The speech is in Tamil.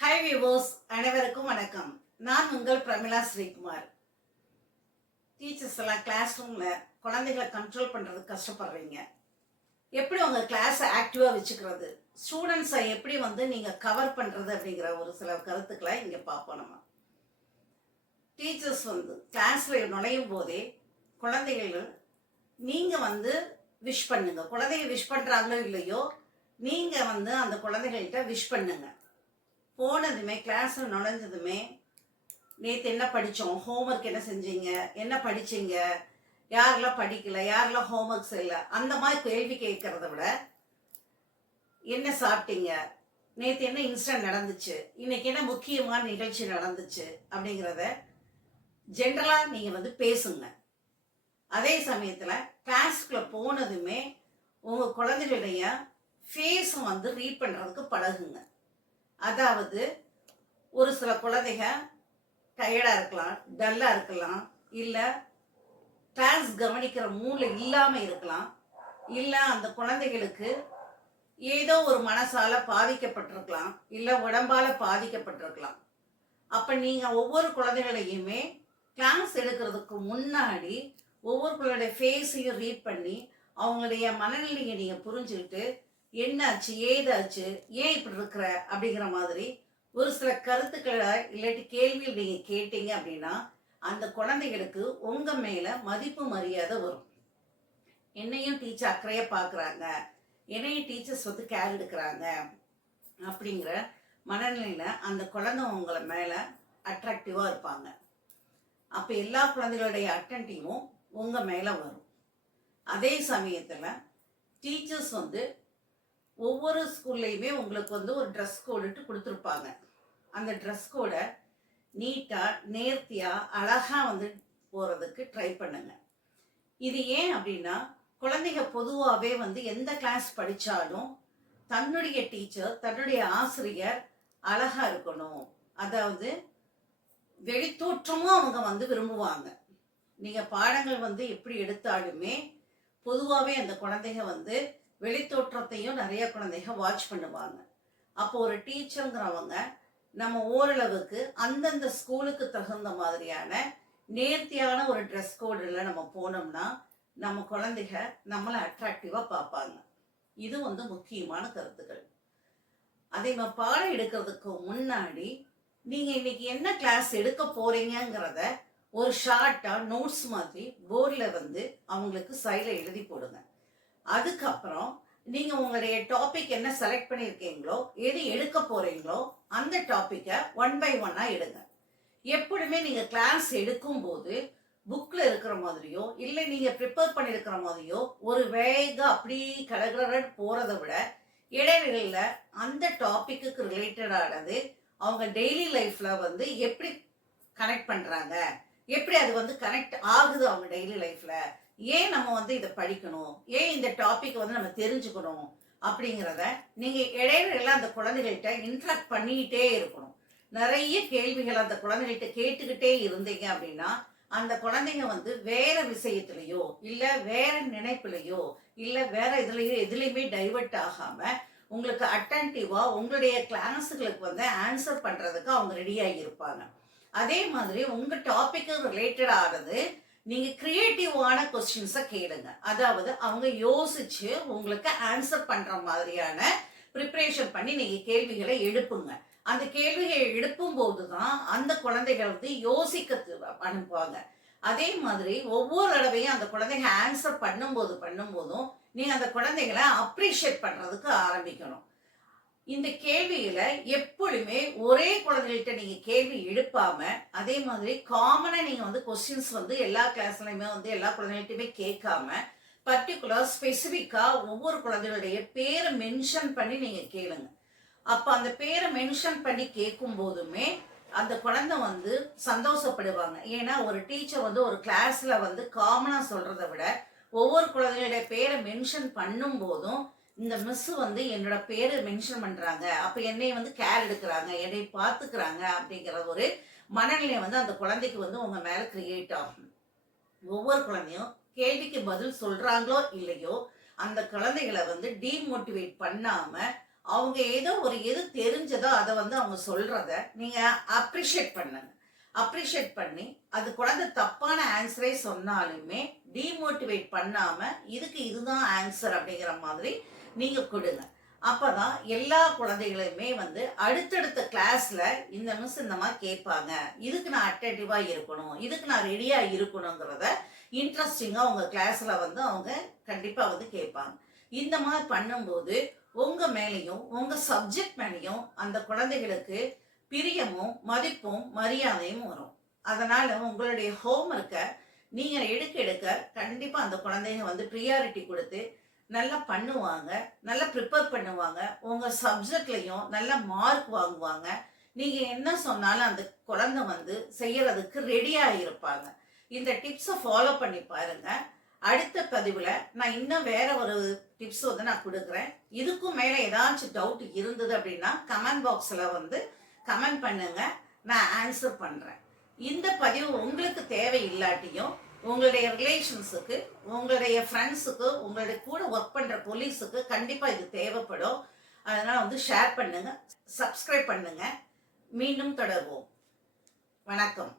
ஹாய் வியூவர்ஸ், அனைவருக்கும் வணக்கம். நான் உங்கள் பிரமிளா ஸ்ரீகுமார். டீச்சர்ஸ் எல்லாம் கிளாஸ் ரூம்ல குழந்தைகளை கண்ட்ரோல் பண்றதுக்கு கஷ்டப்படுறீங்க. எப்படி உங்க கிளாஸை ஆக்டிவா வச்சுக்கிறது, ஸ்டூடெண்ட்ஸை எப்படி நீங்க கவர் பண்றது அப்படிங்கிற ஒரு சில கருத்துக்களை இங்க பார்ப்போம். நம்ம டீச்சர்ஸ் கிளாஸ்ல நுழையும் போதே குழந்தைகள் நீங்க விஷ் பண்ணுங்க. குழந்தைங்க விஷ் பண்றாங்களோ இல்லையோ, நீங்க அந்த குழந்தைகள்கிட்ட விஷ் பண்ணுங்க. போனதுமே கிளாஸ்ல நுழைஞ்சதுமே நேற்று என்ன படித்தோம், ஹோம்ஒர்க் என்ன செஞ்சீங்க, என்ன படிச்சீங்க, யாரெல்லாம் படிக்கல, யாரெல்லாம் ஹோம்ஒர்க்ஸ் இல்லை, அந்த மாதிரி கேள்வி கேட்கறத விட என்ன சாப்பிட்டீங்க, நேற்று என்ன இன்சிடென்ட் நடந்துச்சு, இன்னைக்கு என்ன முக்கியமான நிகழ்ச்சி நடந்துச்சு அப்படிங்கிறத ஜென்ரலாக நீங்கள் பேசுங்க. அதே சமயத்தில் கிளாஸ்க்குள்ளே போனதுமே உங்கள் குழந்தைகளுடைய ஃபேஸும் ரீட் பண்ணுறதுக்கு பழகுங்க. அதாவது ஒரு சில குழந்தைங்க டயர்டாக இருக்கலாம், டல்லாக இருக்கலாம், இல்லை கிளாஸ் கவனிக்கிற மூடில் இல்லாமல் இருக்கலாம், இல்லை அந்த குழந்தைகளுக்கு ஏதோ ஒரு மனசால பாதிக்கப்பட்டிருக்கலாம், இல்லை உடம்பால் பாதிக்கப்பட்டிருக்கலாம். அப்போ நீங்கள் ஒவ்வொரு குழந்தைகளையுமே கிளாஸ் எடுக்கிறதுக்கு முன்னாடி ஒவ்வொரு குழந்தைய ஃபேஸையும் ரீட் பண்ணி அவங்களுடைய மனநிலையை நீங்கள் புரிஞ்சுக்கிட்டு என்னாச்சு, ஏதாச்சு, ஏன் இப்படி இருக்கிற அப்படிங்கிற மாதிரி ஒரு சில கருத்துக்களை இல்லாட்டி கேள்வியில் நீங்கள் கேட்டீங்க அப்படின்னா அந்த குழந்தைகளுக்கு உங்கள் மேலே மதிப்பு மரியாதை வரும். என்னையும் டீச்சர் அக்கறையாக பார்க்குறாங்க, என்னையும் டீச்சர்ஸ் கேர் எடுக்கிறாங்க அப்படிங்கிற மனநிலையில் அந்த குழந்தை உங்களை மேலே அட்ராக்டிவாக இருப்பாங்க. அப்போ எல்லா குழந்தைகளுடைய அட்டென்டிவும் உங்கள் மேலே வரும். அதே சமயத்தில் டீச்சர்ஸ் ஒவ்வொரு ஸ்கூல்லையுமே உங்களுக்கு ஒரு ட்ரெஸ் கோடுட்டு கொடுத்துருப்பாங்க. அந்த ட்ரெஸ் கோடை நீட்டாக நேர்த்தியாக அழகாக போகிறதுக்கு ட்ரை பண்ணுங்க. இது ஏன் அப்படின்னா, குழந்தைங்க பொதுவாகவே எந்த கிளாஸ் படித்தாலும் தன்னுடைய டீச்சர், தன்னுடைய ஆசிரியர் அழகாக இருக்கணும், அதாவது வெளித்தோற்றமும் அவங்க விரும்புவாங்க. நீங்கள் பாடங்கள் எப்படி எடுத்தாலுமே பொதுவாகவே அந்த குழந்தைங்க வெளித்தோற்றத்தையும் நிறைய குழந்தைங்க வாட்ச் பண்ணுவாங்க. அப்போ ஒரு டீச்சருங்கிறவங்க நம்ம ஓரளவுக்கு அந்தந்த ஸ்கூலுக்கு தகுந்த மாதிரியான நேர்த்தியான ஒரு ட்ரெஸ் கோடில் நம்ம போனோம்னா நம்ம குழந்தைங்க நம்மளை அட்ராக்டிவாக பார்ப்பாங்க. இது முக்கியமான கருத்துக்கள். அதே மாதிரி பாடம் எடுக்கிறதுக்கு முன்னாடி நீங்கள் இன்னைக்கு என்ன கிளாஸ் எடுக்க போறீங்கிறத ஒரு ஷார்ட்டாக நோட்ஸ் மாதிரி போர்டில் அவங்களுக்கு சைடில் எழுதி போடுங்க. அதுக்கப்புறம் நீங்கள் உங்களுடைய டாபிக் என்ன செலக்ட் பண்ணியிருக்கீங்களோ, எது எடுக்க போகிறீங்களோ அந்த டாப்பிக்கை 1 by 1 எடுங்க. எப்பொழுதுமே நீங்கள் கிளாஸ் எடுக்கும்போது புக்கில் இருக்கிற மாதிரியோ இல்லை நீங்கள் ப்ரிப்பேர் பண்ணியிருக்கிற மாதிரியோ ஒரு வேகம் அப்படி கடற்கரை போகிறத விட இடைவெளியில் அந்த டாப்பிக்கு ரிலேட்டடானது அவங்க டெய்லி லைஃப்பில் எப்படி கனெக்ட் பண்ணுறாங்க, எப்படி அது கனெக்ட் ஆகுது அவங்க டெய்லி லைஃப்பில், ஏன் நம்ம இதை படிக்கணும், ஏன் இந்த டாபிக் நம்ம தெரிஞ்சுக்கணும் அப்படிங்கிறத நீங்கள் இடையில அந்த குழந்தைகள்கிட்ட இன்ட்ராக்ட் பண்ணிக்கிட்டே இருக்கணும். நிறைய கேள்விகள் அந்த குழந்தைகள்கிட்ட கேட்டுக்கிட்டே இருந்தீங்க அப்படின்னா அந்த குழந்தைங்க வேற விஷயத்துலையோ இல்லை வேற நினைப்புலையோ இல்லை வேற எதுலையுமே டைவர்ட் ஆகாமல் உங்களுக்கு அட்டென்டிவாக உங்களுடைய கிளாஸுகளுக்கு ஆன்சர் பண்ணுறதுக்கு அவங்க ரெடியாகி இருப்பாங்க. அதே மாதிரி உங்கள் டாபிக்கு ரிலேட்டடானது நீங்கள் கிரியேட்டிவான கொஸ்டின்ஸை கேளுங்க. அதாவது அவங்க யோசிச்சு உங்களுக்கு ஆன்சர் பண்ணுற மாதிரியான ப்ரிப்ரேஷன் பண்ணி நீங்கள் கேள்விகளை எழுப்புங்க. அந்த கேள்விகளை எழுப்பும் போது தான் அந்த குழந்தைகள் யோசிக்க அனுப்புவாங்க. அதே மாதிரி ஒவ்வொரு தடவையும் அந்த குழந்தைங்க ஆன்சர் பண்ணும்போதும் நீங்கள் அந்த குழந்தைகளை அப்ரிஷியேட் பண்ணுறதுக்கு ஆரம்பிக்கணும். இந்த கேள்வியில எப்பொழுதுமே ஒரே குழந்தைகள்கிட்ட நீங்க கேள்வி எழுப்பாம அதே மாதிரி காமனா நீங்க கொஸ்டின்ஸ் எல்லா கிளாஸ்லயுமே எல்லா குழந்தைகள்கிட்டயுமே கேட்காம பர்டிகுலர் ஸ்பெசிபிக்கா ஒவ்வொரு குழந்தைகளுடைய பேரை மென்ஷன் பண்ணி நீங்க கேளுங்க. அப்ப அந்த பேரை மென்ஷன் பண்ணி கேட்கும் போதுமே அந்த குழந்தை சந்தோஷப்படுவாங்க. ஏன்னா ஒரு டீச்சர் ஒரு கிளாஸ்ல காமனா சொல்றதை விட ஒவ்வொரு குழந்தைகளுடைய பேரை மென்ஷன் பண்ணும் போதும் இந்த மிஸ் என்னோட பேரை மென்ஷன் பண்றாங்க, அப்ப என்னை கேர் எடுக்கிறாங்க, என்னை பார்த்துக்கிறாங்க அப்படிங்கிற ஒரு மனநிலை அந்த குழந்தைக்கு உங்க மேல கிரியேட் ஆகும். ஒவ்வொரு குழந்தையும் கேள்விக்கு பதில் சொல்றாங்களோ இல்லையோ அந்த குழந்தைகளை டீமோட்டிவேட் பண்ணாம அவங்க ஏதோ ஒரு எது தெரிஞ்சதோ அதை வந்து அவங்க சொல்றத நீங்க அப்ரிஷியேட் பண்ணுங்க. அப்ரிஷியேட் பண்ணி அது குழந்தை தப்பான ஆன்சரே சொன்னாலுமே டிமோட்டிவேட் பண்ணாம இதுக்கு இதுதான் ஆன்சர் அப்படிங்கிற மாதிரி நீங்க கொடுங்க. அப்பதான் எல்லா குழந்தைகளுமே வந்து அடுத்தடுத்த கிளாஸ்ல இந்த மிஸ் இந்த மாதிரி கேட்பாங்க, இதுக்கு நான் அட்டென்டிவா இருக்கணும், இதுக்கு நான் ரெடியா இருக்கணுங்கிறத இன்ட்ரெஸ்டிங்கா உங்க கிளாஸ்ல வந்து அவங்க கண்டிப்பா வந்து கேட்பாங்க. இந்த மாதிரி பண்ணும்போது உங்க மேலையும் உங்க சப்ஜெக்ட் மேலையும் அந்த குழந்தைகளுக்கு பிரியமும் மதிப்பும் மரியாதையும் வரும். அதனால உங்களுடைய ஹோம்ஒர்க்கை நீங்க எடுக்க எடுக்க கண்டிப்பா அந்த குழந்தைங்க வந்து ப்ரியாரிட்டி கொடுத்து நல்லா பண்ணுவாங்க, நல்லா ப்ரிப்பேர் பண்ணுவாங்க, உங்க சப்ஜெக்ட்லயும் நல்ல மார்க் வாங்குவாங்க. நீங்க என்ன சொன்னாலும் அந்த குழந்தை வந்து செய்யறதுக்கு ரெடியா இருப்பாங்க. இந்த டிப்ஸை ஃபாலோ பண்ணி பாருங்க. அடுத்த பதிவுல நான் இன்னும் வேற ஒரு டிப்ஸ் வந்து நான் கொடுக்குறேன். இதுக்கும் மேல ஏதாச்சும் டவுட் இருந்தது அப்படின்னா கமெண்ட் பாக்ஸ்ல வந்து கமெண்ட் பண்ணுங்க, நான் ஆன்சர் பண்றேன். இந்த பதிவு உங்களுக்கு தேவை இல்லாட்டியும் உங்களுடைய ரிலேஷன்ஸுக்கு, உங்களுடைய ஃப்ரெண்ட்ஸுக்கு, உங்களுடைய கூட ஒர்க் பண்ற கொலீஸுக்கு கண்டிப்பா இது தேவைப்படும். அதனால வந்து ஷேர் பண்ணுங்க, சப்ஸ்கிரைப் பண்ணுங்க. மீண்டும் தொடர்வோம். வணக்கம்.